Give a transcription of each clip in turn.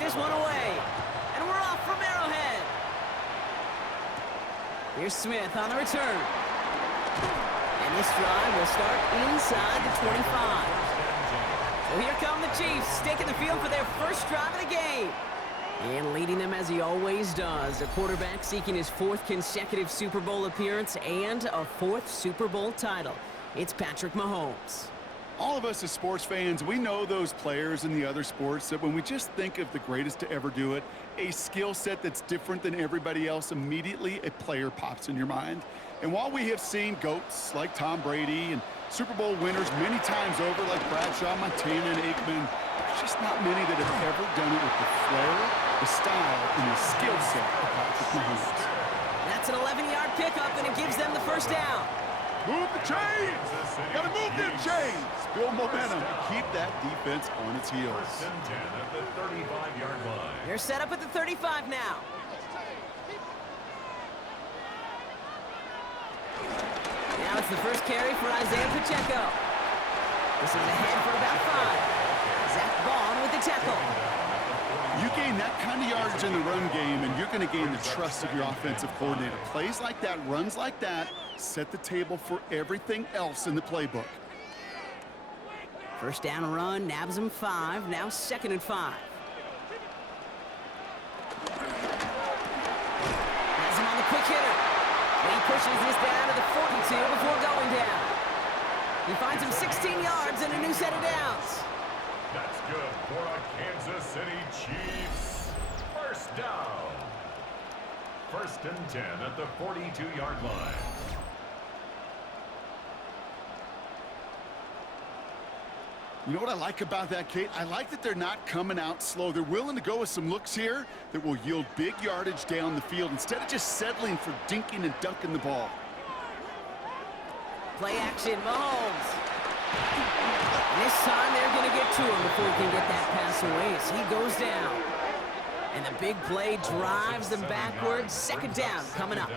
this one away. And we're off from Arrowhead. Here's Smith on the return. And this drive will start inside the 25. So here come the Chiefs, taking the field for their first drive of the game. And leading them as he always does, a quarterback seeking his 4th consecutive Super Bowl appearance and a 4th Super Bowl title. It's Patrick Mahomes. All of us as sports fans, we know those players in the other sports that when we just think of the greatest to ever do it, a skill set that's different than everybody else, immediately a player pops in your mind. And while we have seen GOATs like Tom Brady and Super Bowl winners many times over like Bradshaw, Montana, and Aikman, there's just not many that have ever done it with the flair, the style, and the skill set of Patrick Mahomes. That's an 11-yard pickup, and it gives them the first down. Move the chains! Gotta move them chains! Build momentum. Keep that defense on its heels. 1st and 10 at the 35-yard line. They're set up at the 35 now. Now it's the first carry for Isaiah Pacheco. This is ahead for about 5. Zach Bond with the tackle. You gain that kind of yardage in the run game, and you're going to gain the trust of your offensive coordinator. Plays like that, runs like that, set the table for everything else in the playbook. First down run, nabs him 5. Now 2nd and 5. Has him on the quick hitter. And he pushes this down to the 42 before going down. He finds him 16 yards and a new set of downs. That's good for a Kansas City Chiefs. First down. 1st and 10 at the 42-yard line. You know what I like about that, Kate? I like that they're not coming out slow. They're willing to go with some looks here that will yield big yardage down the field instead of just settling for dinking and dunking the ball. Play action, Mahomes. And this time they're going to get to him before he can get that pass away as he goes down. And the big play drives them backwards. 2nd down coming up.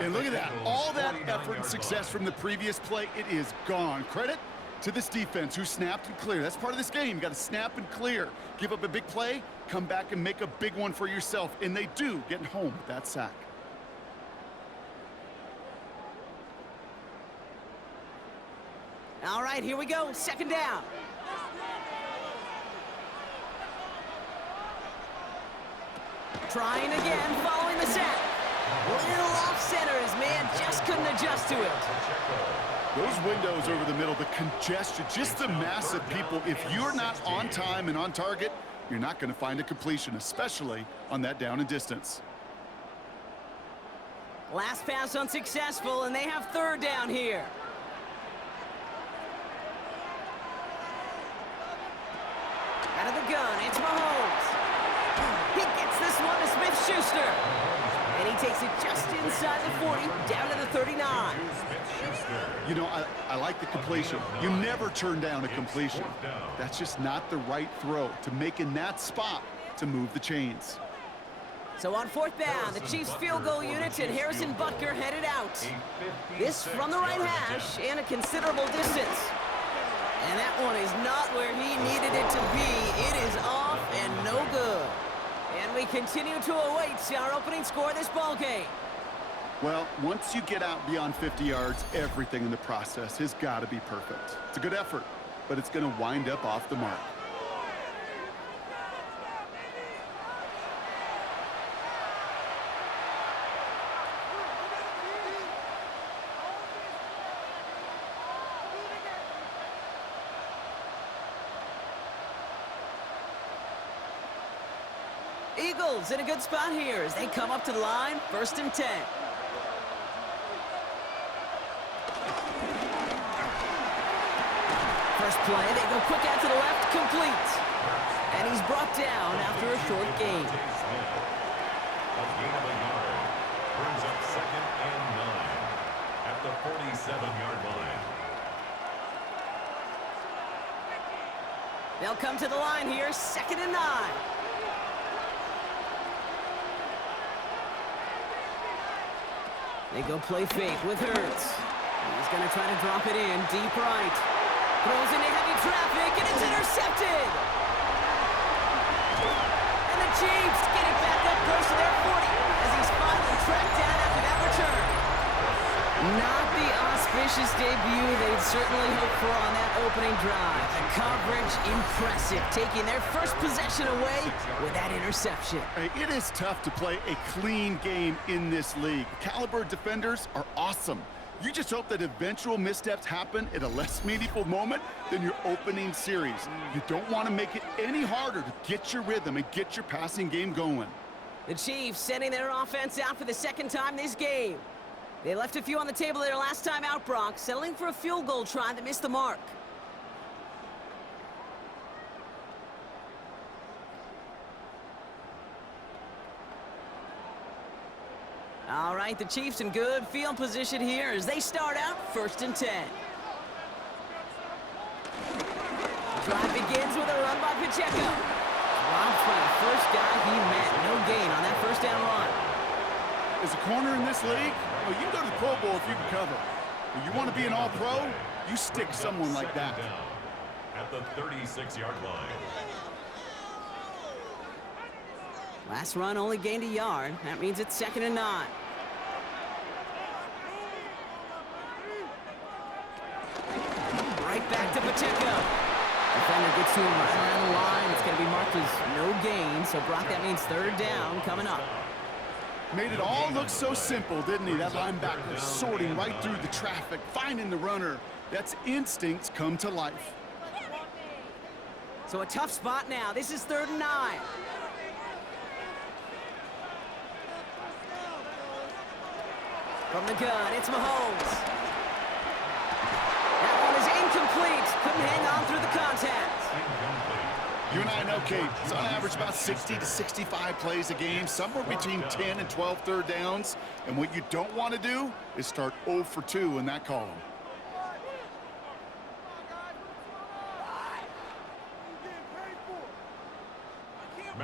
And look at that. All that effort and success from the previous play, it is gone. Credit to this defense who snapped and cleared. That's part of this game. You got to snap and clear. Give up a big play, come back and make a big one for yourself. And they do, getting home with that sack. All right, here we go. 2nd down. Trying again, following the sack. Little off center. His man just couldn't adjust to it. Those windows over the middle, the congestion, just the mass of people. If you're not on time and on target, you're not going to find a completion, especially on that down and distance. Last pass unsuccessful, and they have 3rd down here. Out of the gun, it's Mahomes. He gets this one to Smith-Schuster. And he takes it just inside the 40, down to the 39. You know, I like the completion. You never turn down a completion. That's just not the right throw to make in that spot to move the chains. So on 4th down, the Chiefs field goal unit and Harrison Butker headed out. This from the right hash and a considerable distance. And that one is not where he needed it to be. It is off and no good. And we continue to await our opening score of this ball game. Well, once you get out beyond 50 yards, everything in the process has got to be perfect. It's a good effort, but it's going to wind up off the mark. Eagles in a good spot here as they come up to the line, 1st and 10. First play, they go quick out to the left, complete. And he's brought down after a short gain. A gain of a yard brings up 2nd and 9 at the 47-yard line. They'll come to the line here, 2nd and 9. They go play fake with Hurts. He's going to try to drop it in deep right. Throws into heavy traffic, and it's intercepted. Chiefs get it back up close to their 40 as he's finally tracked down after that return. Not the auspicious debut they'd certainly hoped for on that opening drive. The coverage, impressive, taking their first possession away with that interception. Hey, it is tough to play a clean game in this league. Caliber defenders are awesome. You just hope that eventual missteps happen at a less meaningful moment than your opening series. You don't want to make it any harder to get your rhythm and get your passing game going. The Chiefs sending their offense out for the second time this game. They left a few on the table their last time out, Brock, settling for a field goal try that missed the mark. All right, the Chiefs in good field position here as they start out 1st and 10. Drive begins with a run by Pacheco. Dropped by the first guy he met. No gain on that first down run. As a corner in this league, well, you can go to the Pro Bowl if you can cover. But you want to be an all-pro, you stick someone like that. At the 36-yard line. Last run only gained a yard. That means it's 2nd and 9. Right back to Pacheco. Defender gets to him right around the line. It's going to be marked as no gain. So, Brock, that means 3rd down coming up. Made it all look so simple, didn't he? That linebacker sorting right through the traffic, finding the runner. That's instincts come to life. So a tough spot now. This is 3rd and 9. From the gun, it's Mahomes. That one is incomplete. Couldn't hang on through the contact. You and I know, Kate, it's on average about 60 to 65 plays a game, somewhere between 10 and 12 third downs. And what you don't want to do is start 0 for 2 in that column.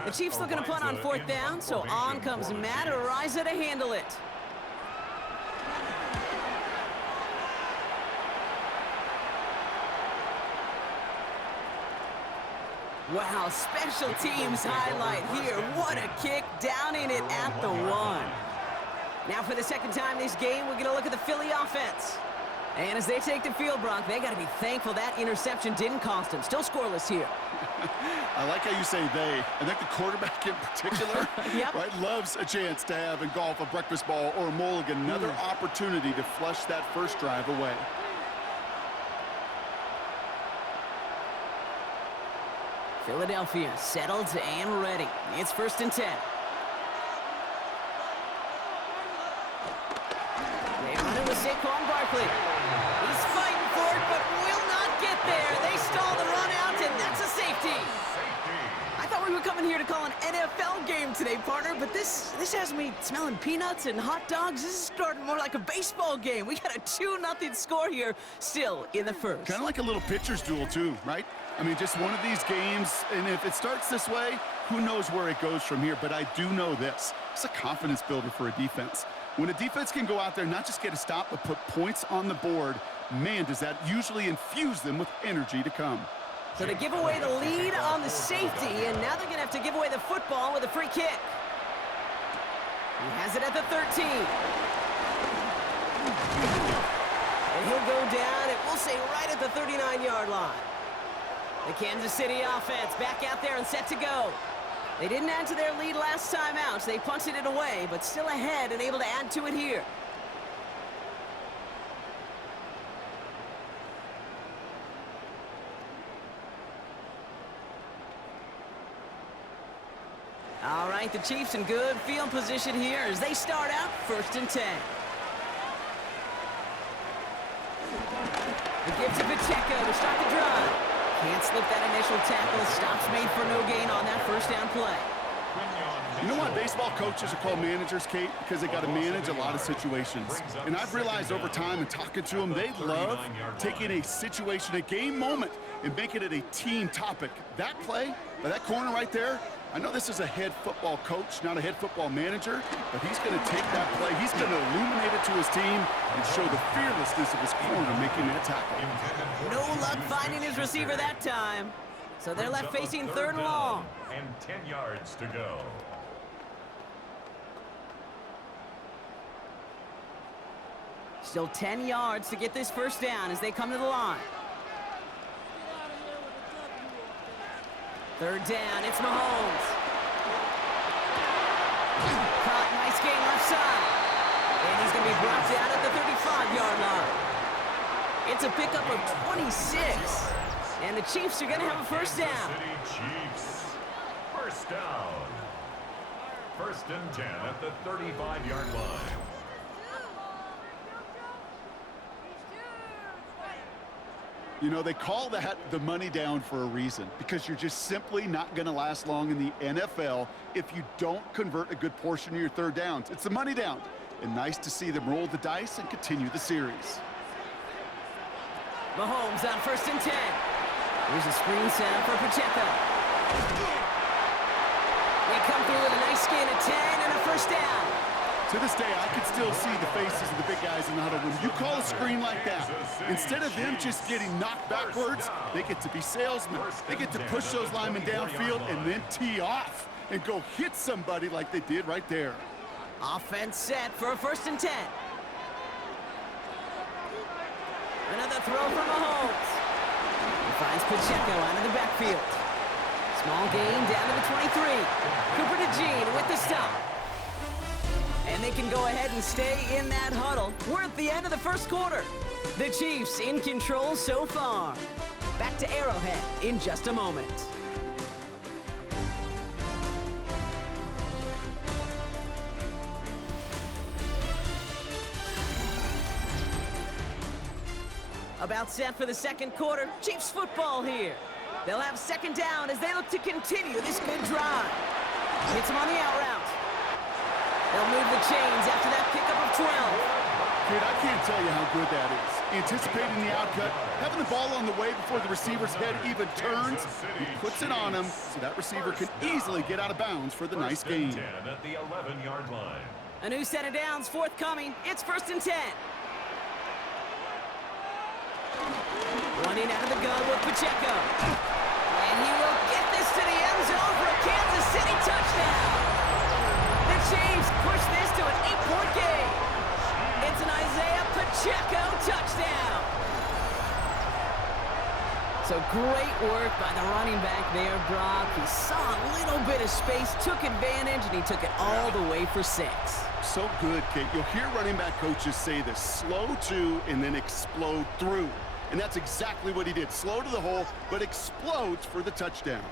The Chiefs looking to punt on 4th down, so on comes Matt Ariza to handle it. Wow, special teams highlight here. What a kick down in it at the 1. Now for the second time this game, we're going to look at the Philly offense. And as they take the field, Brock, they got to be thankful that interception didn't cost them. Still scoreless here. I like how you say they. I think the quarterback in particular Yep. right, loves a chance to have in golf a breakfast ball or a mulligan, another opportunity to flush that first drive away. Philadelphia settled and ready. It's 1st and 10. They run it with Saquon Barkley. He's fighting for it, but will not get there. They stall the run out, and that's a safety. I thought we were coming here to call an NFL game today, partner, but this has me smelling peanuts and hot dogs. This is starting more like a baseball game. We got a 2-0 score here, still in the first. Kind of like a little pitcher's duel, too, right? I mean, just one of these games, and if it starts this way, who knows where it goes from here. But I do know this. It's a confidence builder for a defense. When a defense can go out there, not just get a stop, but put points on the board, man, does that usually infuse them with energy to come. So they give away the lead on the safety, and now they're going to have to give away the football with a free kick. He has it at the 13. And he'll go down, and we'll say right at the 39-yard line. The Kansas City offense back out there and set to go. They didn't add to their lead last time out, so they punted it away, but still ahead and able to add to it here. All right, the Chiefs in good field position here as they start out 1st and 10. The give to Pacheco to start the drive. Can't slip that initial tackle. Stops made for no gain on that first down play. You know why baseball coaches are called managers, Kate? Because they got to manage a lot of situations. And I've realized over time and talking to them, they love taking a situation, a game moment, and making it a team topic. That play, by that corner right there, I know this is a head football coach, not a head football manager, but he's going to take that play, he's going to illuminate it to his team and show the fearlessness of his corner making that tackle. No luck finding his receiver that time. So they're left Brings up a facing third and long. And 10 yards to go. Still 10 yards to get this first down as they come to the line. Third down, it's Mahomes. Caught, nice gain left side. And he's going to be brought down at the 35-yard line. It's a pickup of 26. And the Chiefs are going to have a first down. Kansas City Chiefs. First down. First and 10 at the 35-yard line. You know, they call that the money down for a reason, because you're just simply not going to last long in the NFL if you don't convert a good portion of your third downs. It's the money down. And nice to see them roll the dice and continue the series. Mahomes on first and 10. Here's a screen set up for Pacheco. They come through with a nice gain of 10 and a first down. To this day, I can still see the faces of the big guys in the huddle. When you call a screen like that, instead of them just getting knocked backwards, they get to be salesmen. They get to push those linemen downfield and then tee off and go hit somebody like they did right there. Offense set for a first and 10. Another throw from Mahomes. He finds Pacheco out of the backfield. Small gain down to the 23. Cooper to Jean with the stop. And they can go ahead and stay in that huddle. We're at the end of the first quarter. The Chiefs in control so far. Back to Arrowhead in just a moment. About set for the second quarter. Chiefs football here. They'll have second down as they look to continue this good drive. Hits him on the out route. They'll move the chains after that pickup of 12. Kid, I can't tell you how good that is. Anticipating the outcut, having the ball on the way before the receiver's head even turns. He puts it on him so that receiver can easily get out of bounds for the nice gain. 10 at the 11-yard line. A new set of downs forthcoming. It's first and 10. Running out of the gun with Pacheco. And he will get this to the end zone for a Kansas City touchdown. The Chiefs push this to an 8-point game. It's an Isaiah Pacheco touchdown. So great work by the running back there, Brock. He saw a little bit of space, took advantage, and he took it all the way for 6. So good, Kate. You'll hear running back coaches say this: slow to and then explode through. And that's exactly what he did. Slow to the hole, but explodes for the touchdown.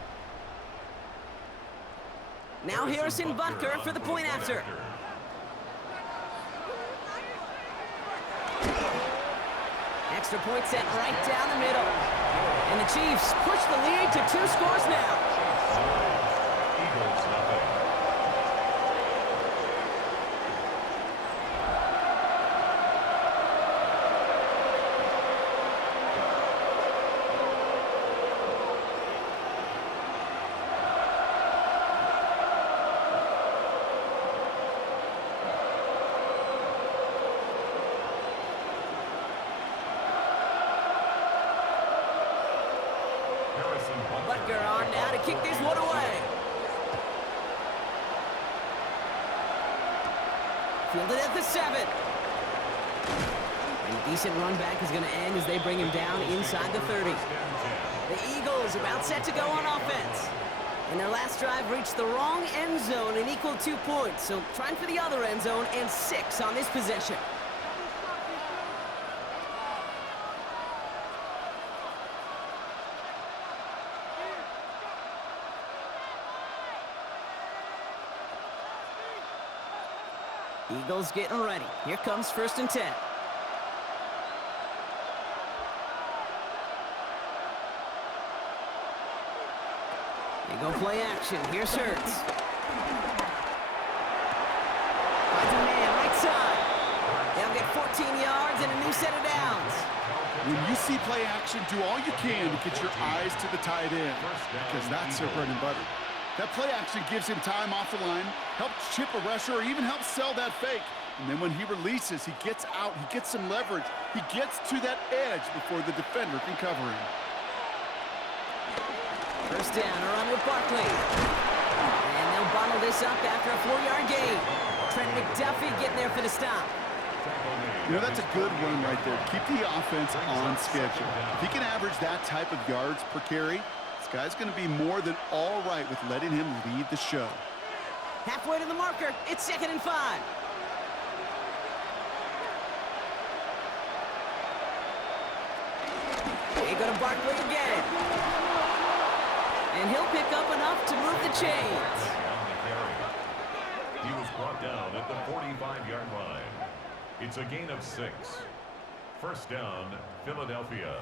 Now Harrison Butker for the point after. Extra point set right down the middle. And the Chiefs push the lead to 2 scores now. Eagles nothing. Butker on now to kick this one away. Fielded at the 7. And a decent run back is going to end as they bring him down inside the 30. The Eagles about set to go on offense. And their last drive reached the wrong end zone and equaled 2 points. So trying for the other end zone and 6 on this possession. Eagles getting ready. Here comes first and 10. They go play action. Here's Hurts. Finds a man right side. They'll get 14 yards and a new set of downs. When you see play action, do all you can to get your eyes to the tight end, because that's their bread and butter. That play action gives him time off the line, helps chip a rusher, or even helps sell that fake. And then when he releases, he gets out, he gets some leverage. He gets to that edge before the defender can cover him. First down, a run with Barkley. And they'll bottle this up after a 4-yard gain. Trent McDuffie getting there for the stop. You know, that's a good run right there. Keep the offense on schedule. If he can average that type of yards per carry, this guy's going to be more than all right with letting him lead the show. Halfway to the marker. It's 2nd and 5. They go to Barkley again. And he'll pick up enough to move the chains. He was brought down at the 45-yard line. It's a gain of 6. First down, Philadelphia.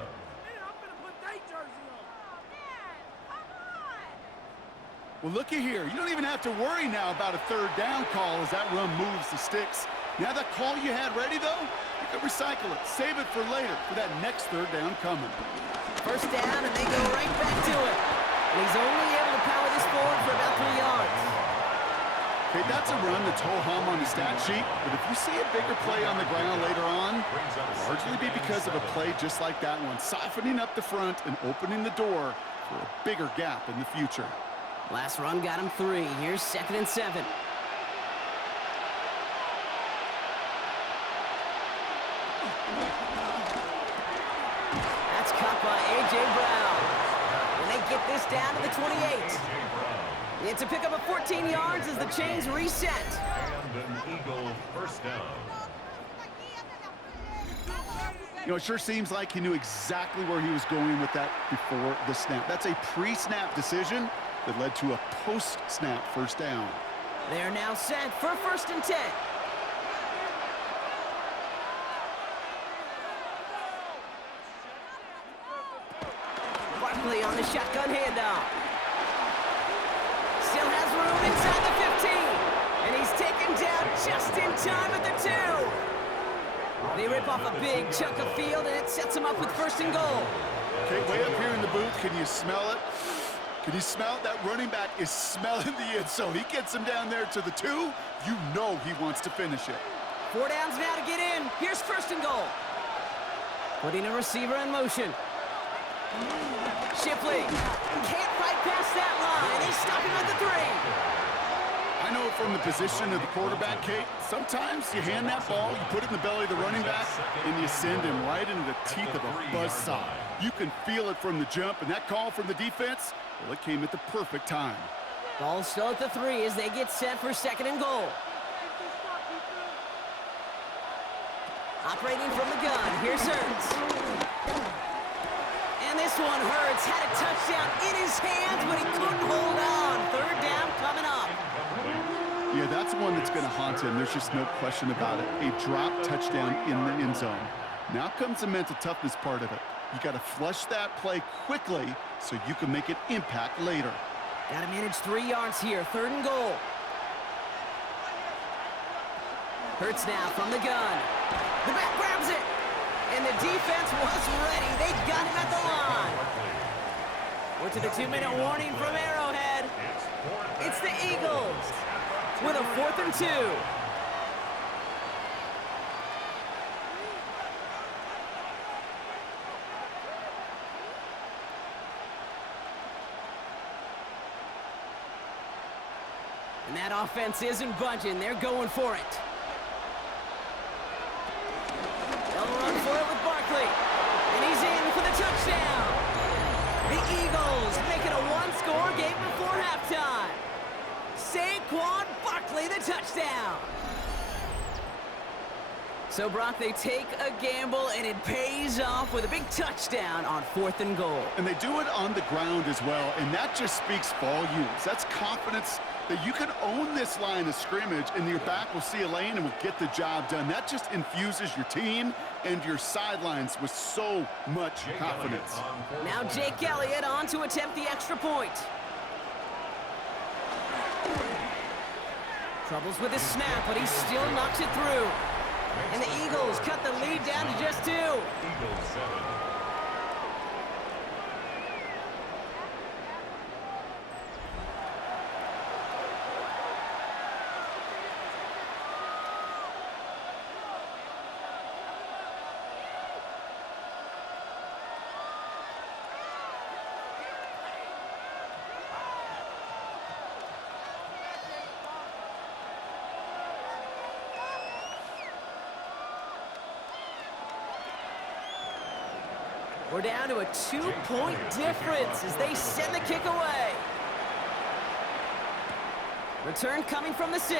Well, looky here. You don't even have to worry now about a 3rd down call as that run moves the sticks. Now that call you had ready, though, you can recycle it. Save it for later for that next 3rd down coming. First down, and they go right back to it. And he's only able to power this forward for about 3 yards. Okay, that's a run that's ho-hum on the stat sheet, but if you see a bigger play on the ground later on, it'll largely be because of a play just like that one, softening up the front and opening the door for a bigger gap in the future. Last run got him 3. Here's 2nd and 7. That's caught by A.J. Brown. And they get this down to the 28. It's a pickup of 14 yards as the chains reset. And an Eagle first down. You know, it sure seems like he knew exactly where he was going with that before the snap. That's a pre-snap decision that led to a post-snap first down. They're now set for 1st and 10. Barkley on the shotgun handoff. Still has room inside the 15. And he's taken down just in time at the 2. They rip off a big chunk of field, and it sets him up with 1st and goal. Okay, way up here in the booth, can you smell it? Can you smell it? That running back is smelling the end zone. He gets him down there to the 2. You know he wants to finish it. 4 downs now to get in. Here's 1st and goal. Putting a receiver in motion. Shipley can't fight past that line. They stop him at the 3. I know from the position of the quarterback, Kate, sometimes you hand that ball, you put it in the belly of the running back, and you send him right into the teeth of a buzzsaw. You can feel it from the jump, and that call from the defense, well, it came at the perfect time. Ball still at the 3 as they get set for 2nd and goal. Operating from the gun, here's Hurts. And this one, Hurts had a touchdown in his hands, but he couldn't hold on. 3rd down coming up. Yeah, that's one that's going to haunt him. There's just no question about it. A drop touchdown in the end zone. Now comes the mental toughness part of it. You got to flush that play quickly so you can make an impact later. Got to manage 3 yards here. 3rd and goal. Hurts now from the gun. The back grabs it. And the defense was ready. They got him at the line. We're to the 2-minute warning from Arrowhead. It's the Eagles with a 4th and 2. And that offense isn't budging. They're going for it. They'll run for it with Barkley. And he's in for the touchdown. The Eagles make it a 1-score game before halftime. Saquon Barkley, the touchdown. So, Brock, they take a gamble, and it pays off with a big touchdown on 4th and goal. And they do it on the ground as well, and that just speaks volumes. That's confidence that you can own this line of scrimmage, and your back will see a lane and will get the job done. That just infuses your team and your sidelines with so much confidence. Now Jake Elliott on to attempt the extra point. Troubles with his snap, but he still knocks it through. And the Eagles cut the lead down to just 2. Eagles 7. We're down to a 2-point difference as they send the kick away. Return coming from the 6.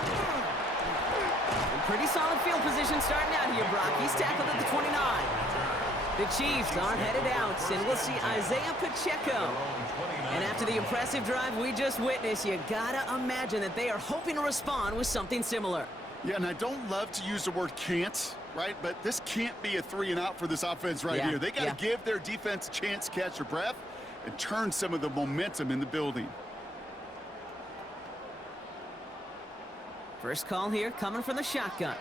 In pretty solid field position starting out here, Brock. He's tackled at the 29. The Chiefs are headed out, and we'll see Isaiah Pacheco. And after the impressive drive we just witnessed, you gotta imagine that they are hoping to respond with something similar. Yeah, and I don't love to use the word can't, right? But this can't be a 3-and-out for this offense right here. They got to give their defense a chance to catch their breath and turn some of the momentum in the building. First call here coming from the shotgun.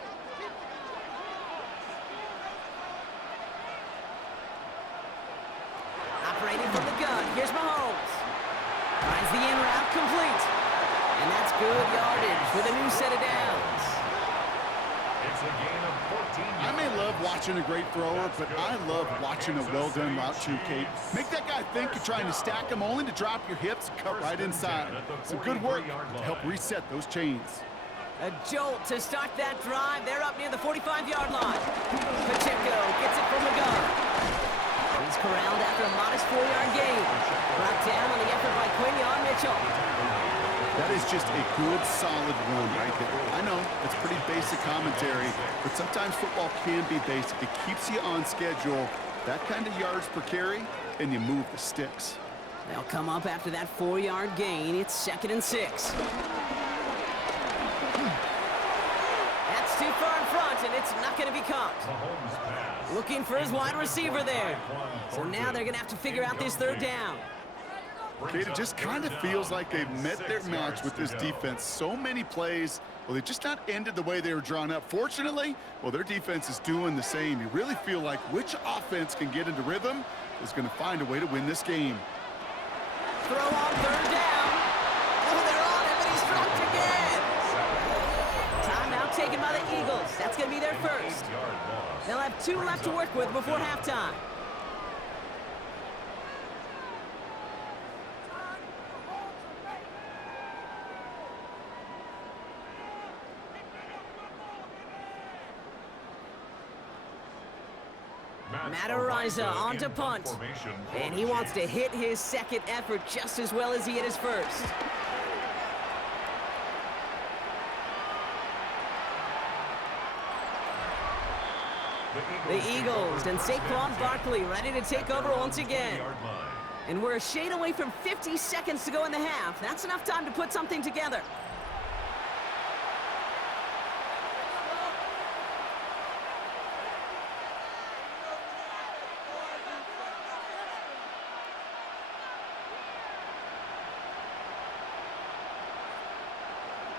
Operating from the gun. Here's Mahomes. Finds the in route complete. And that's good yardage with a new set of downs. It's a gain of 14 yards. I may love watching a great thrower, but I love watching a well-done route too, Kate. Make that guy think you're trying to stack him only to drop your hips and cut right inside. Some good work to help reset those chains. A jolt to start that drive. They're up near the 45-yard line. Pacheco gets it from the gun. He's corralled after a modest 4-yard gain. Brought down on the effort by Quinion Mitchell. That is just a good, solid run right there. I know, it's pretty basic commentary, but sometimes football can be basic. It keeps you on schedule. That kind of yards per carry, and you move the sticks. They'll come up after that 4-yard gain. It's 2nd and 6. That's too far in front, and it's not going to be caught. Looking for his wide receiver there. So now they're going to have to figure out this 3rd down. Kate, it just kind of feels like they've met their match with this defense. So many plays, well, they just not ended the way they were drawn up. Fortunately, well, their defense is doing the same. You really feel like which offense can get into rhythm is going to find a way to win this game. Throw on 3rd down. Oh, they're on it, but he's dropped again. Timeout taken by the Eagles. That's going to be their first. They'll have 2 left to work with before halftime. Matt Ariza on to punt. And he wants to hit his 2nd effort just as well as he hit his 1st. The Eagles and Saquon Barkley ready to take over once again. And we're a shade away from 50 seconds to go in the half. That's enough time to put something together.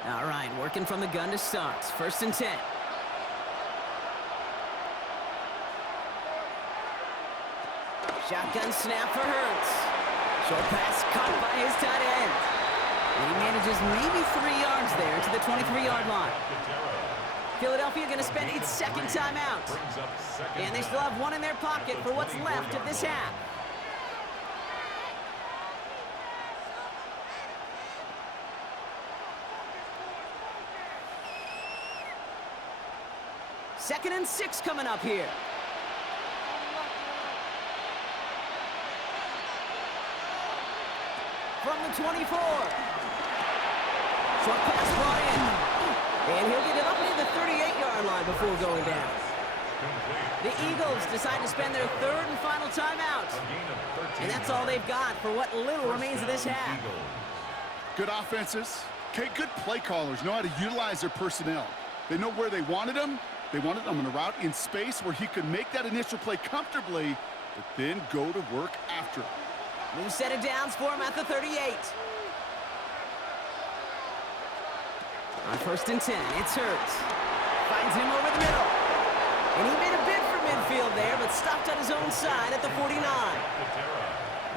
All right, working from the gun to start. 1st and 10. Shotgun snap for Hurts. Short pass caught by his tight end. And he manages maybe 3 yards there to the 23-yard line. Philadelphia going to spend its 2nd timeout. And they still have 1 in their pocket for what's left of this half. Second and 6 coming up here. From the 24. Short pass brought in. And he'll get it up near the 38-yard line before going down. The Eagles decide to spend their 3rd and final timeout. And that's all they've got for what little remains of this half. Good offenses. Okay, good play callers know how to utilize their personnel. They know where they wanted them. They wanted him on a route in space where he could make that initial play comfortably, but then go to work after. New set of downs for him at the 38. On 1st and 10, it's Hurts. Finds him over the middle. And he made a bid for midfield there, but stopped on his own side at the 49.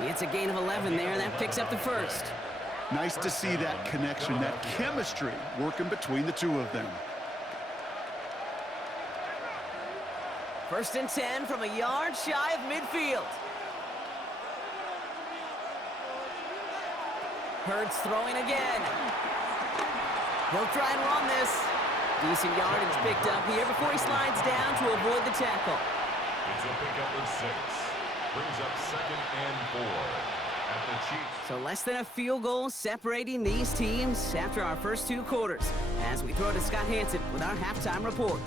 It's a gain of 11 there, and that picks up the 1st. Nice to see that connection, that chemistry working between the two of them. 1st and 10 from a yard shy of midfield. Hurts throwing again. He'll try and run this. Decent yardage picked up here before he slides down to avoid the tackle. It's a pickup of 6. Brings up 2nd and 4 at the Chiefs. So less than a field goal separating these teams after our first 2 quarters. As we throw to Scott Hansen with our halftime report.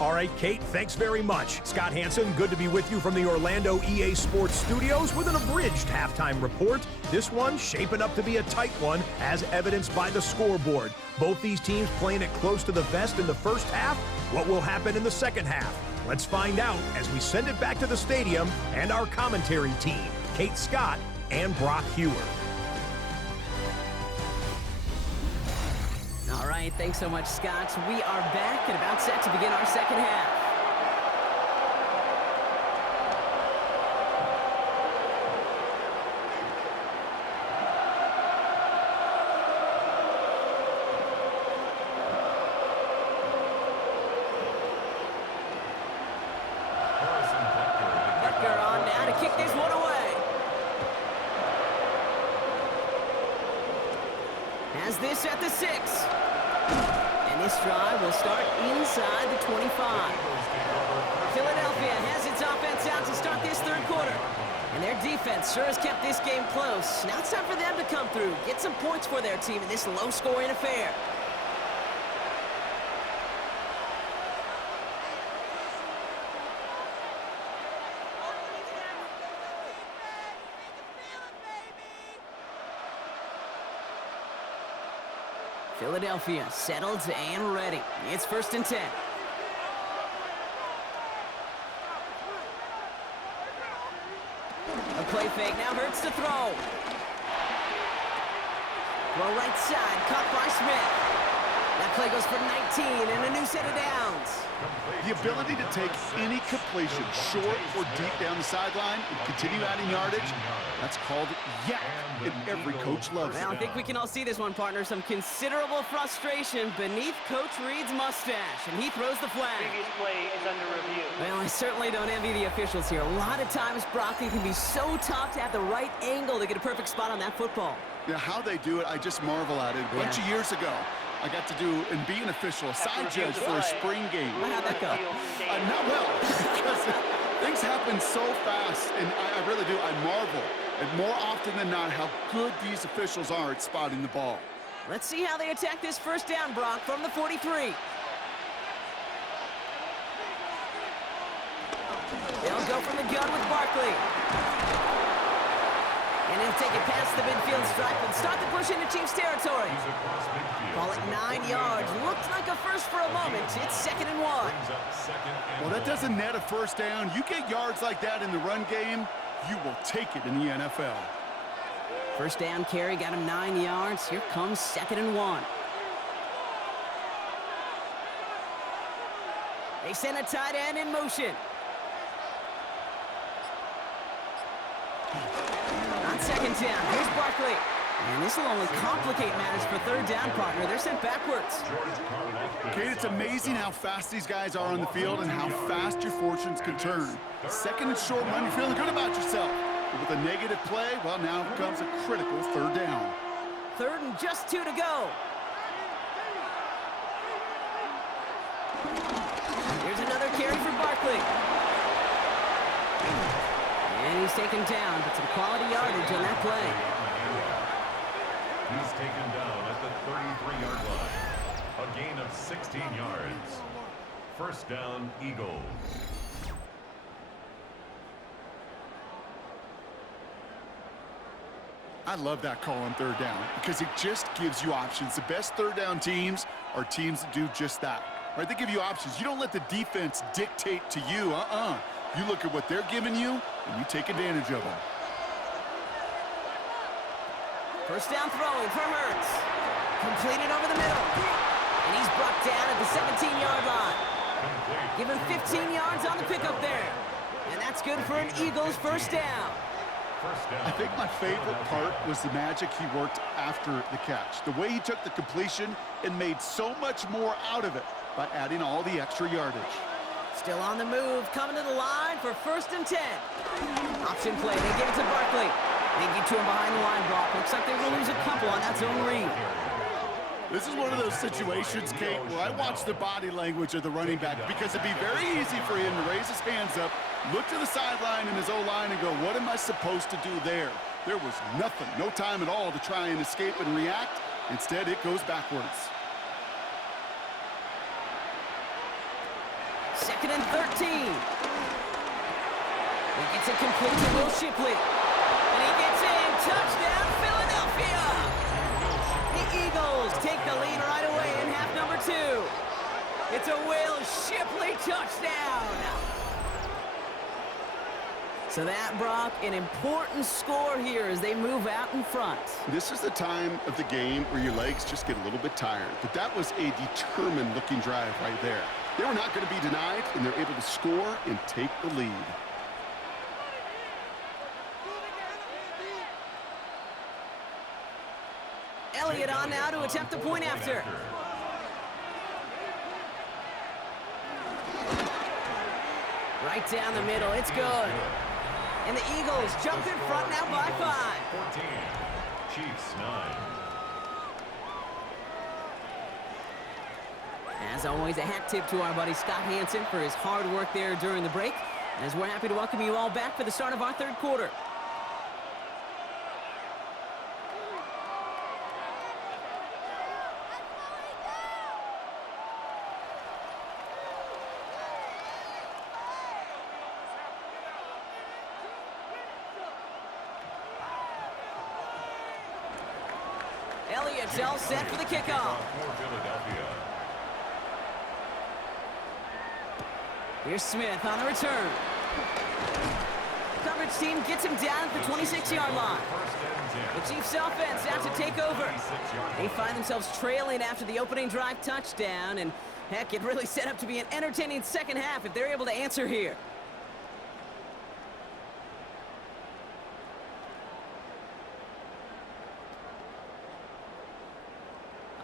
All right, Kate, thanks very much. Scott Hansen, good to be with you from the Orlando EA Sports Studios with an abridged halftime report. This one shaping up to be a tight one, as evidenced by the scoreboard. Both these teams playing it close to the vest in the first half. What will happen in the second half? Let's find out as we send it back to the stadium and our commentary team, Kate Scott and Brock Hewer. All right, thanks so much, Scott. We are back and about set to begin our second half. Becker on now to kick this one away. Has this at the 6. And this drive will start inside the 25. Philadelphia has its offense out to start this third quarter. And their defense sure has kept this game close. Now it's time for them to come through, get some points for their team in this low-scoring affair. Philadelphia settled and ready. It's 1st and 10. A play fake, now Hurts to throw. Throw right side, caught by Smith. That play goes for 19 and a new set of downs. The ability to take any completion, short or deep down the sideline, and continue adding yardage, that's called yak, and every coach loves Well, I it. think we can all see this one, partner. Some considerable frustration beneath Coach Reed's mustache, and he throws the flag. Previous play is under review. Well, I certainly don't envy the officials here. A lot of times, Brock, it can be so tough to have the right angle to get a perfect spot on that football. Yeah, how they do it, I just marvel at it. A bunch of years ago, I got to do and be an official, a side judge for a spring game. Well, how'd that go? Not well, because things happen so fast, and I really do. I marvel, and more often than not, how good these officials are at spotting the ball. Let's see how they attack this first down, Brock, from the 43. They'll go from the gun with Barkley. And he'll take it past the midfield stripe and start the push into Chiefs territory. Call it 9 yards. Looked like a first for a moment. It's 2nd and 1. Well, that doesn't net a first down. You get yards like that in the run game, you will take it in the NFL. First down carry got him 9 yards. Here comes 2nd and 1. They send a tight end in motion. On 2nd down, here's Barkley. And this will only complicate matters for 3rd down, partner. They're sent backwards. Kate, it's amazing how fast these guys are on the field and how fast your fortunes can turn. 2nd and short run, you're feeling good about yourself. But with a negative play, well, now comes a critical 3rd down. 3rd and just 2 to go. Here's another carry for Barkley. And he's taken down, but some quality yardage on that play. He's taken down at the 33-yard line. A gain of 16 yards. First down, Eagles. I love that call on 3rd down because it just gives you options. The best 3rd down teams are teams that do just that. Right? They give you options. You don't let the defense dictate to you. You look at what they're giving you, and you take advantage of them. First down throwing for Hurts. Completed over the middle. And he's brought down at the 17-yard line. Give him 15 yards on the pickup there. And that's good for an Eagles first down. I think my favorite part was the magic he worked after the catch. The way he took the completion and made so much more out of it by adding all the extra yardage. Still on the move, coming to the line for 1st and 10. Option play, they give it to Barkley. They get to him behind the line block. Looks like they're going to lose a couple on that zone read. This is one of those situations, Kate, where I watch the body language of the running back because it'd be very easy for him to raise his hands up, look to the sideline in his O-line and go, what am I supposed to do there? There was nothing, no time at all to try and escape and react. Instead, it goes backwards. 2nd and 13. He gets it complete to Will Shipley. And he gets in. Touchdown, Philadelphia! The Eagles take the lead right away in half number 2. It's a Will Shipley touchdown. So that, Brock, an important score here as they move out in front. This is the time of the game where your legs just get a little bit tired. But that was a determined-looking drive right there. They were not going to be denied, and they're able to score and take the lead. Elliott on now to attempt the point after. Right down the middle, it's good. And the Eagles jump in front now by 5. 14, Chiefs 9. As always, a hat tip to our buddy Scott Hanson for his hard work there during the break, as we're happy to welcome you all back for the start of our 3rd quarter. Elliott's all set for the kickoff. For Philadelphia. Here's Smith on the return. Coverage team gets him down at the 26-yard line. The Chiefs offense out to take over. They find themselves trailing after the opening drive touchdown, and heck, it really set up to be an entertaining second half if they're able to answer here.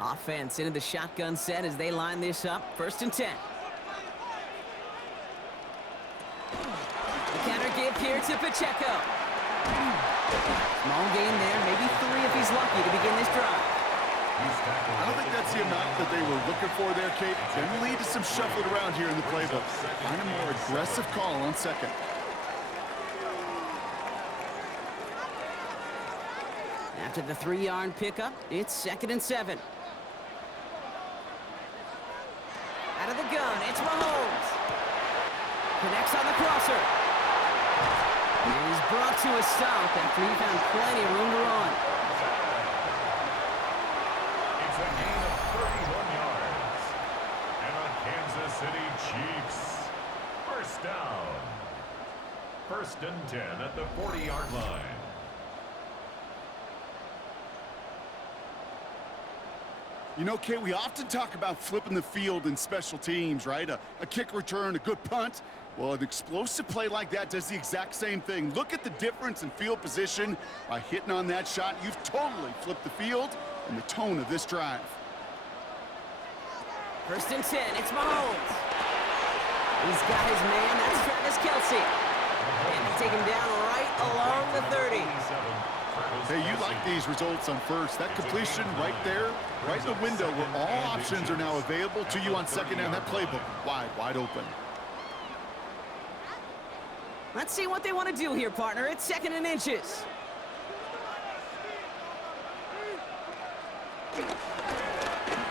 Offense into the shotgun set as they line this up. 1st and 10. The counter give here to Pacheco. Small gain there, maybe 3 if he's lucky to begin this drive. I don't think that's the amount that they were looking for there, Kate. Then lead to some shuffling around here in the playbook. Find a more aggressive call on 2nd. After the 3-yard pickup, it's 2nd and 7. Out of the gun, it's Mahomes. Connects on the crosser. And he's brought to a stop after he found plenty of room to run. It's a gain of 31 yards. And the Kansas City Chiefs. 1st down. 1st and 10 at the 40-yard line. You know, Kate, we often talk about flipping the field in special teams, right? A kick return, a good punt. Well, an explosive play like that does the exact same thing. Look at the difference in field position. By hitting on that shot, you've totally flipped the field and the tone of this drive. 1st and 10, it's Mahomes. He's got his man, that's Travis Kelce. And they take him down right along the 30. Hey, you like these results on 1st. That completion right there, right in the window where all options are now available to you on 2nd and that playbook wide open. Let's see what they want to do here, partner. It's 2nd and inches.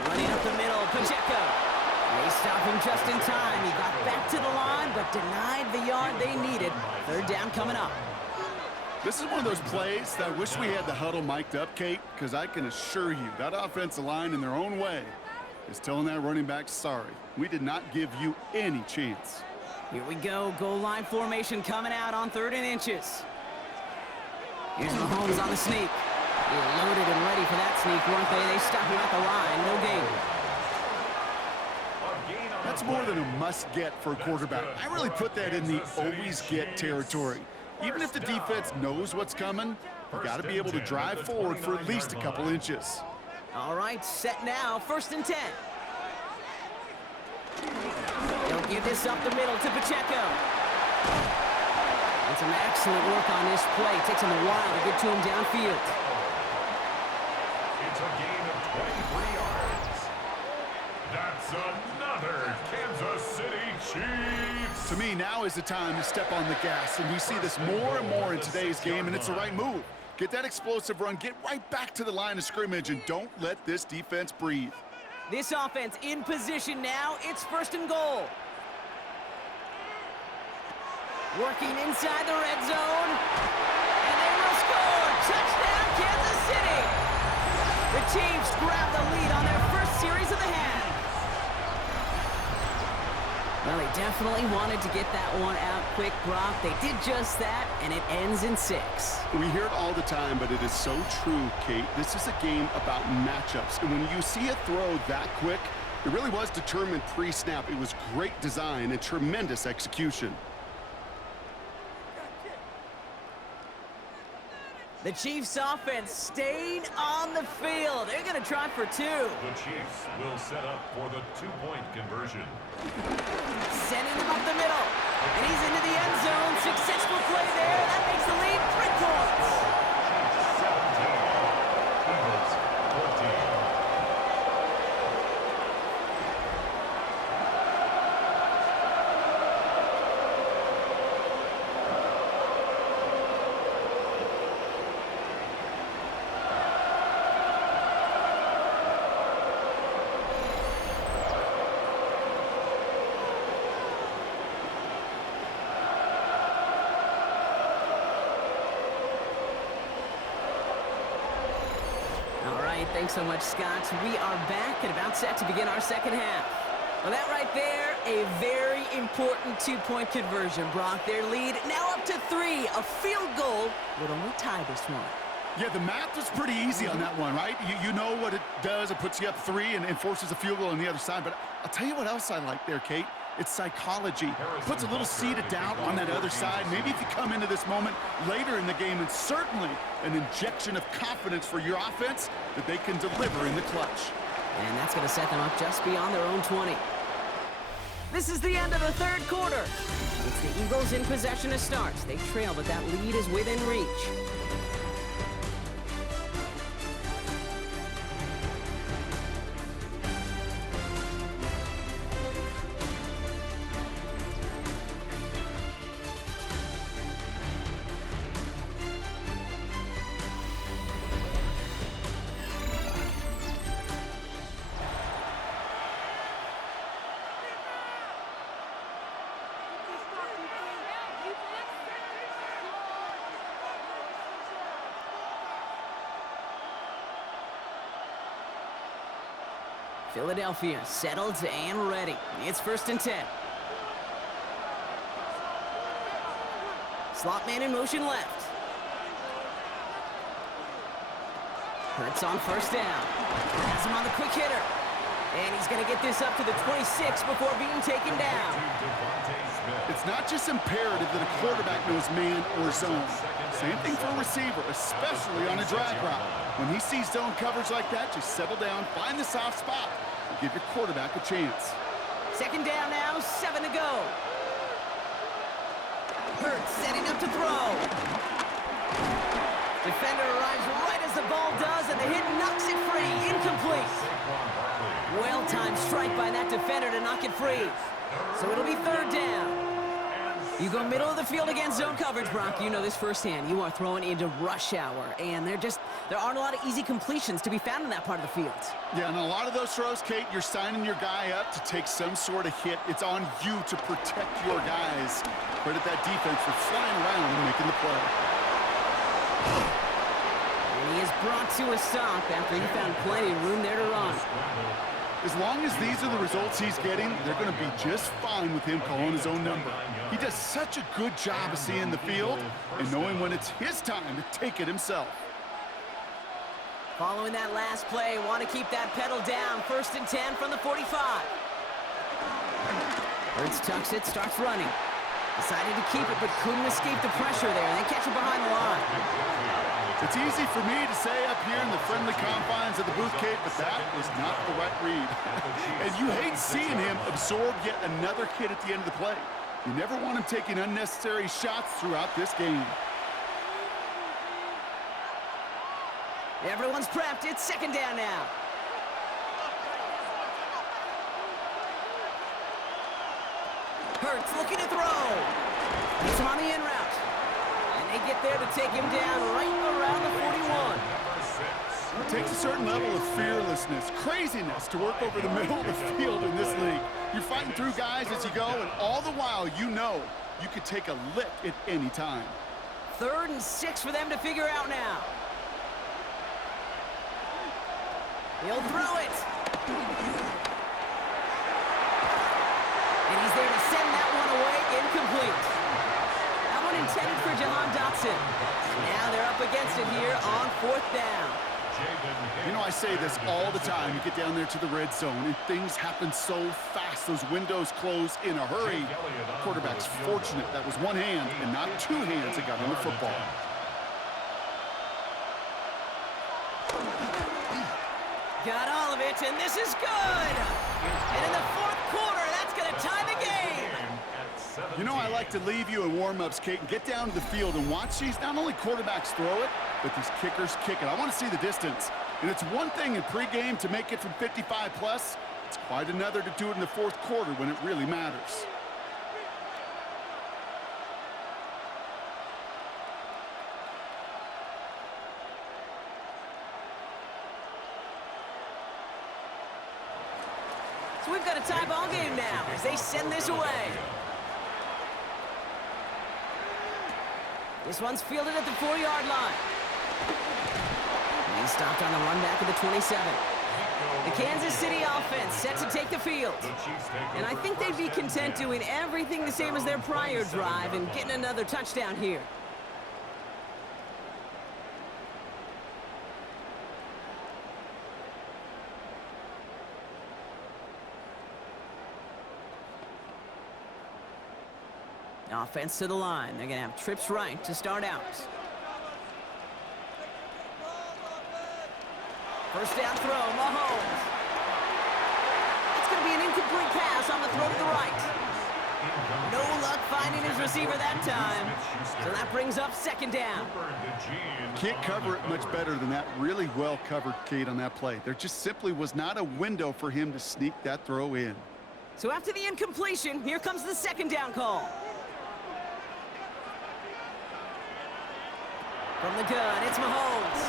Running up the middle, Pacheco. They stop him just in time. He got back to the line, but denied the yard they needed. 3rd down coming up. This is one of those plays that I wish we had the huddle mic'd up, Kate, because I can assure you that offensive line in their own way is telling that running back, sorry, we did not give you any chance. Here we go, goal line formation coming out on 3rd and inches. Here's Mahomes on the sneak. They're loaded and ready for that sneak, weren't they? They stop him at the line, no gain. That's more than a must-get for a quarterback. I really put that in the always-get territory. Even if the defense knows what's coming, you got to be able to drive forward for at least a couple inches. All right, set now, 1st and 10. They'll give this up the middle to Pacheco. And some excellent work on this play. Takes him a while to get to him downfield. It's a gain of 23 yards. That's another Kansas City Chiefs. To me, now is the time to step on the gas, and we see this more and more in today's game, and it's the right move. Get that explosive run, get right back to the line of scrimmage, and don't let this defense breathe. This offense in position now. It's 1st and goal. Working inside the red zone. And they will score. Touchdown, Kansas City. The Chiefs grab the lead on their first series of the half. Well, they definitely wanted to get that one out quick, Brock. They did just that, and it ends in 6. We hear it all the time, but it is so true, Kate. This is a game about matchups, and when you see a throw that quick, it really was determined pre-snap. It was great design and tremendous execution. The Chiefs offense staying on the field. They're going to try for 2. The Chiefs will set up for the 2-point conversion. Sending him up the middle. And he's into the end zone. Successful play there. That makes the lead 3 points. 17. Eagles 14. Thanks so much, Scott. We are back and about set to begin our second half. Well, that right there, a very important 2-point conversion. Brock, their lead now up to 3. A field goal would only tie this one. Yeah, the math was pretty easy on that one, right? You know what it does. It puts you up 3 and forces a field goal on the other side. But I'll tell you what else I like there, Kate. It's psychology. Puts a little seed of doubt on that other side. Maybe if you come into this moment later in the game, and certainly an injection of confidence for your offense that they can deliver in the clutch. And that's going to set them up just beyond their own 20. This is the end of the 3rd quarter. It's the Eagles in possession to start. They trail, but that lead is within reach. Philadelphia settled and ready. It's 1st and 10. Slot man in motion left. Hurts on 1st down. Has him on the quick hitter. And he's going to get this up to the 26 before being taken down. It's not just imperative that a quarterback knows man or zone. Same thing for a receiver, especially on a drag route. When he sees zone coverage like that, just settle down, find the soft spot, and give your quarterback a chance. 2nd down now, 7 to go. Hurts setting up to throw. Defender arrives right as the ball does, and the hit knocks it free. Incomplete. Well-timed strike by that defender to knock it free. So it'll be 3rd down. You go middle of the field against zone coverage, Brock. You know this firsthand. You are throwing into rush hour, and there aren't a lot of easy completions to be found in that part of the field. Yeah, and a lot of those throws, Kate, you're signing your guy up to take some sort of hit. It's on you to protect your guys. Credit that defense for flying around and making the play. And he is brought to a stop after he found plenty of room there to run. As long as these are the results he's getting, they're going to be just fine with him calling his own number. He does such a good job of seeing the field and knowing when it's his time to take it himself. Following that last play, want to keep that pedal down. 1st and 10 from the 45. Hurts tucks it, starts running. Decided to keep it, but couldn't escape the pressure there. They catch it behind the line. It's easy for me to say up here in the friendly confines of the booth, Kate, but that was not the right read. And you hate seeing him absorb yet another hit at the end of the play. You never want him taking unnecessary shots throughout this game. Everyone's prepped. It's 2nd down now. Hurts looking to throw. Gets him on the in route. And they get there to take him down right around the 41. It takes a certain level of fearlessness, craziness to work over the middle of the field in this league. You're fighting through guys as you go, and all the while you know you could take a lick at any time. 3rd and 6 for them to figure out now. He'll throw it. And he's there to send that one away, incomplete. That one intended for Jahan Dotson. Now they're up against it here on 4th down. You know, I say this all the time. You get down there to the red zone, and things happen so fast. Those windows close in a hurry. The quarterback's fortunate that was one hand and not 2 hands that got on the football. Got all of it, and this is good. And in the 4th quarter, that's going to tie the game. You know, I like to leave you in warm-ups, Kate, and get down to the field and watch these not only quarterbacks throw it, but these kickers kick it. I want to see the distance. And it's one thing in pregame to make it from 55 plus. It's quite another to do it in the 4th quarter when it really matters. So we've got a tie ball game now as they send this away. This one's fielded at the 4-yard line. He's stopped on the run back of the 27. The Kansas City offense set to take the field. And I think they'd be content doing everything the same as their prior drive and getting another touchdown here. Offense to the line. They're going to have trips right to start out. First down throw, Mahomes. It's going to be an incomplete pass on the throw to the right. No luck finding his receiver that time. So that brings up 2nd down. Can't cover it much better than that. Really well covered, Kate, on that play. There just simply was not a window for him to sneak that throw in. So after the incompletion, here comes the 2nd down call. From the gun, it's Mahomes.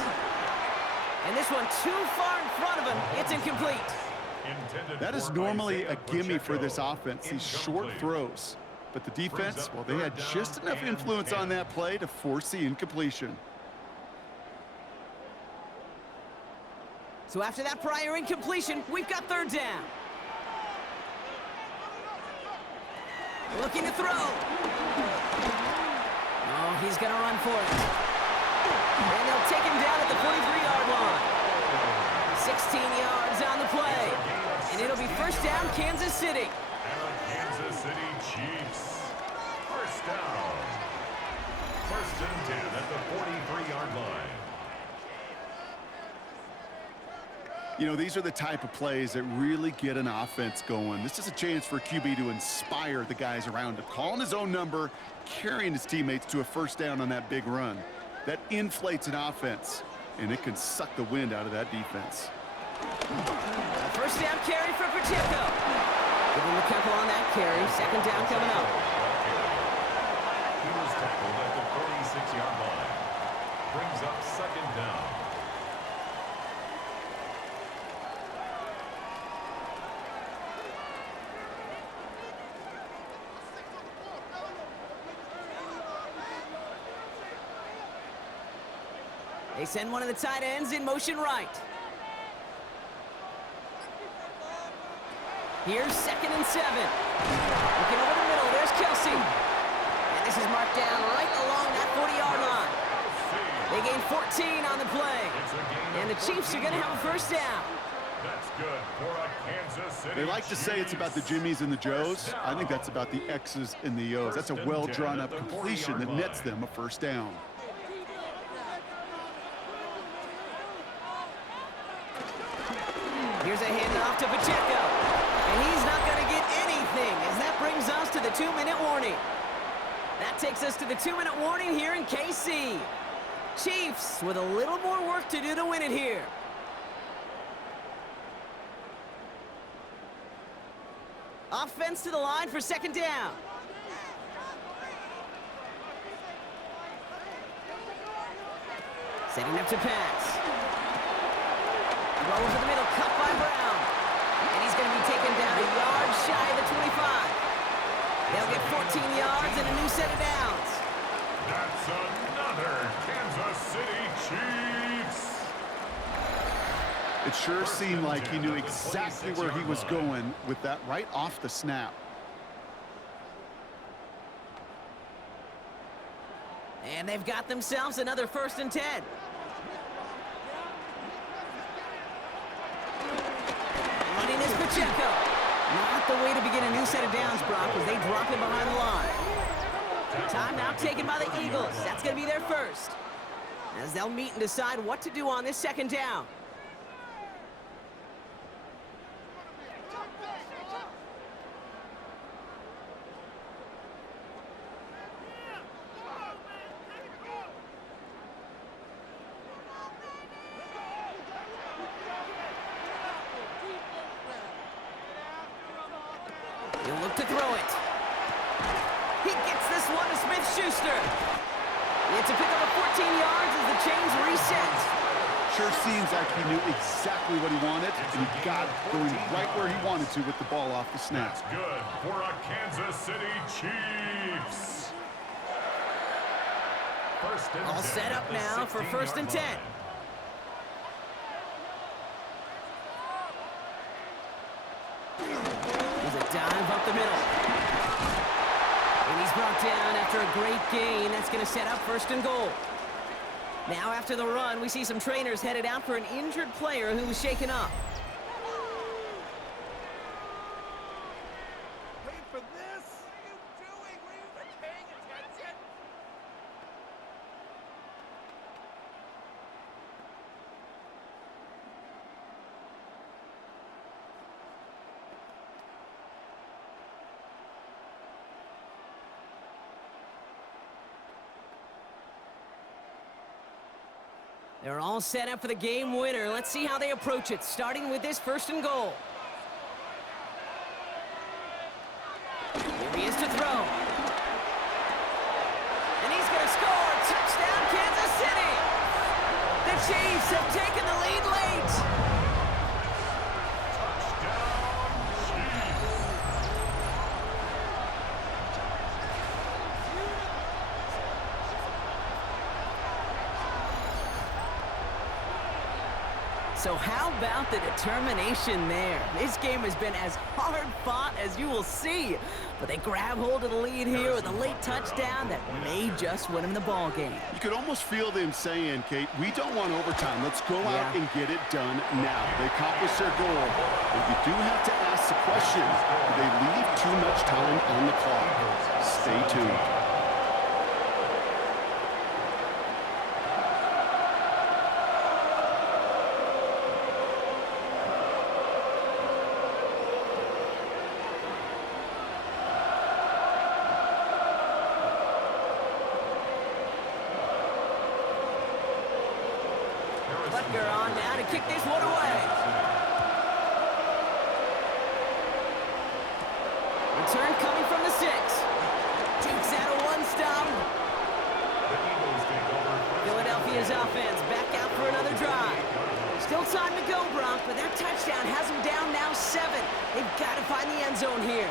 And this one too far in front of him. It's incomplete. That is normally a gimme for this offense, these short throws. But the defense, well, they had just enough influence on that play to force the incompletion. So after that prior incompletion, we've got 3rd down. Looking to throw. Oh, he's going to run for it. And they'll take him down at the 43-yard line. 16 yards on the play. And it'll be 1st down, Kansas City. Kansas City Chiefs. 1st down. 1st and 10 at the 43-yard line. You know, these are the type of plays that really get an offense going. This is a chance for QB to inspire the guys around him. Calling his own number, carrying his teammates to a 1st down on that big run. That inflates an offense, and it can suck the wind out of that defense. 1st down carry for Pacheco. Give him a couple on that carry. 2nd down coming up. He was tackled at the 46-yard line. Brings up 2nd down. They send one of the tight ends in motion right. Here's 2nd and 7. Looking over the middle, there's Kelsey. And this is marked down right along that 40-yard line. They gain 14 on the play. And the Chiefs are going to have a 1st down. That's good for a Kansas City. They like to say it's about the Jimmies and the Joes. I think that's about the X's and the O's. That's a well-drawn-up completion that nets them a 1st down. Here's a handoff to Pacheco. And he's not going to get anything as that brings us to the 2-minute warning. That takes us to the 2-minute warning here in KC. Chiefs with a little more work to do to win it here. Offense to the line for second down. Setting up to pass. Throw over the middle, cut by Brown. And he's going to be taken down a yard shy of the 25. They'll get 14 yards and a new set of downs. That's another Kansas City Chiefs. It sure seemed like he knew exactly where he was going with that right off the snap. And they've got themselves another 1st and 10. Running is Pacheco. Not the way to begin a new set of downs, Brock, as they drop him behind the line. Timeout taken by the Eagles. That's going to be their first, as they'll meet and decide what to do on this second down. He'll look to throw it. He gets this one to Smith-Schuster. It's a pickup of 14 yards as the chains reset. Sure seems like he knew exactly what he wanted, and he got going right where he wanted to with the ball off the snap. That's good for a Kansas City Chiefs. All set up now for 1st and 10. There's a dive up the middle. And he's brought down after a great gain. That's going to set up 1st and goal. Now after the run, we see some trainers headed out for an injured player who was shaken up. Wait for this! What are you doing? Were you even paying attention? They're all set up for the game winner. Let's see how they approach it, starting with this 1st and goal. Here he is to throw. And he's going to score. Touchdown, Kansas City. The Chiefs have taken the lead late. So how about the determination there? This game has been as hard fought as you will see. But they grab hold of the lead here with a late touchdown that may just win them the ball game. You could almost feel them saying, Kate, we don't want overtime. Let's go out and get it done now. They accomplished their goal. But you do have to ask the question, do they leave too much time on the clock? Stay tuned. Butker on now to kick this one away. Return coming from the 6. Takes out a 1-stop. Philadelphia's offense back out for another drive. Still time to go, Brock, but that touchdown has them down now 7. They've got to find the end zone here.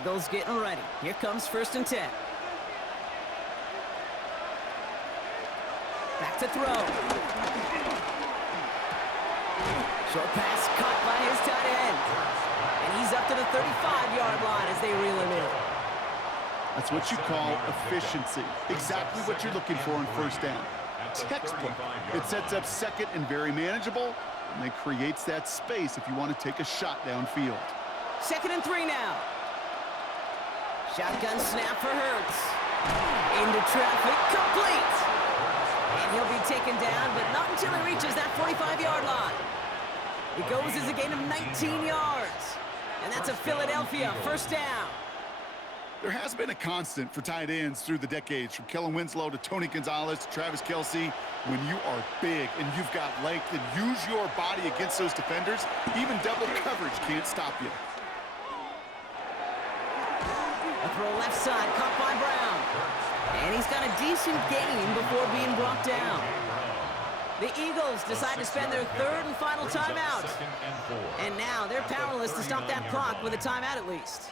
Eagles getting ready. Here comes 1st and 10. Back to throw. Short pass caught by his tight end. And he's up to the 35-yard line as they reel him in. That's what you call efficiency. Exactly what you're looking for in 1st down. Textbook. It sets up 2nd and very manageable, and then creates that space if you want to take a shot downfield. 2nd and 3 now. Shotgun snap for Hurts. Into traffic, complete. And he'll be taken down, but not until he reaches that 45-yard line. It goes as a gain of 19 yards. And that's a Philadelphia 1st down. There has been a constant for tight ends through the decades, from Kellen Winslow to Tony Gonzalez to Travis Kelce. When you are big and you've got length and use your body against those defenders, even double coverage can't stop you. A throw left side, caught by Brown. And he's got a decent gain before being brought down. The Eagles decide to spend their third and final timeout. And now they're powerless to stop that clock with a timeout at least.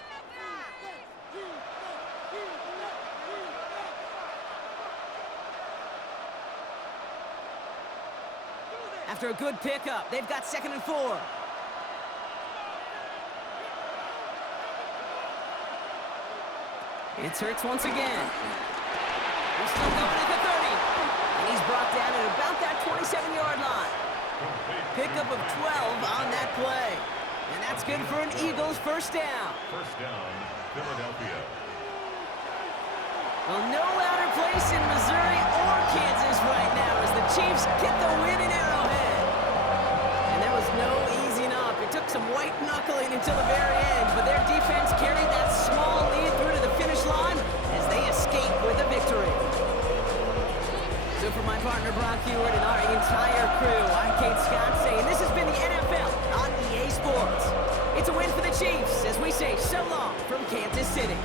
After a good pickup, they've got 2nd and 4. It's Hurts once again. He's still going at the 30. And he's brought down at about that 27-yard line. Pickup of 12 on that play. And that's good for an Eagles first down. First down, Philadelphia. Well, no louder place in Missouri or Kansas right now as the Chiefs get the win in Arrowhead. And there was no easing up. It took some white knuckling until the very end, but their defense carried that small lead through to the finish line as they escape with a victory. So for my partner Brock Hewitt and our entire crew, I'm Kate Scott saying this has been the NFL on EA Sports. It's a win for the Chiefs as we say so long from Kansas City.